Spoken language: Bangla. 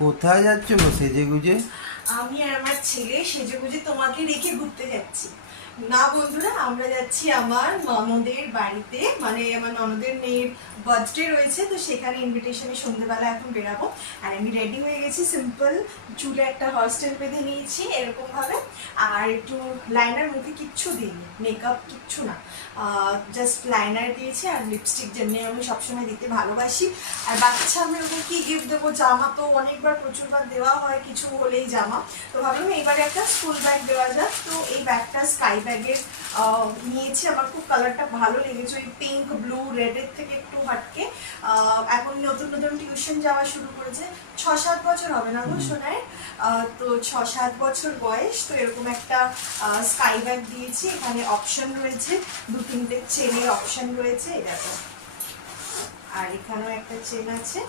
কোথায় যাচ্ছ গো সেজে গুজে? আমি আর আমার ছেলে সেজেগুজে তোমাকে রেখে ঘুরতে যাচ্ছি। না বন্ধুরা, আমরা যাচ্ছি আমার ননদের বাড়িতে, মানে আমার ননদের মেয়ের বার্থডে রয়েছে, তো সেখানে ইনভিটেশনে সন্ধ্যেবেলা এখন বেরাবো। আর আমি রেডি হয়ে গেছি, সিম্পল চুলে একটা হেয়ারস্টাইল বেঁধে নিয়েছি এরকম ভাবে, আর একটু লাইনার, মুখে কিচ্ছু দিইনি, মেকআপ কিচ্ছু না, জাস্ট লাইনার দিয়েছি আর লিপস্টিক, যেমনি আমি সবসময় দিতে ভালোবাসি। আর বাচ্চা আমি ওকে কি গিফট দেবো, জামা তো অনেকবার প্রচুরবার দেওয়া হয় কিছু হলেই জামা, তো ভাবলাম এবারে একটা স্কুল ব্যাগ দেওয়া যাক। তো এই ব্যাগটা স্কাই ব্যাগের নিয়েছি, আমার খুব কালারটা ভালো লেগেছে, ওই পিঙ্ক ব্লু রেডের থেকে একটু হাটকে। এখন নতুন নতুন টিউশন যাওয়া শুরু করেছে, 6-7 বছর হবে না গো সোনায়, তো 6-7 বছর বয়স, তো এরকম একটা স্কাই ব্যাগ দিয়েছি। এখানে অপশন রয়েছে, 2-3টে চেনের অপশন রয়েছে, এই দেখো, আর এখানেও একটা চেন আছে,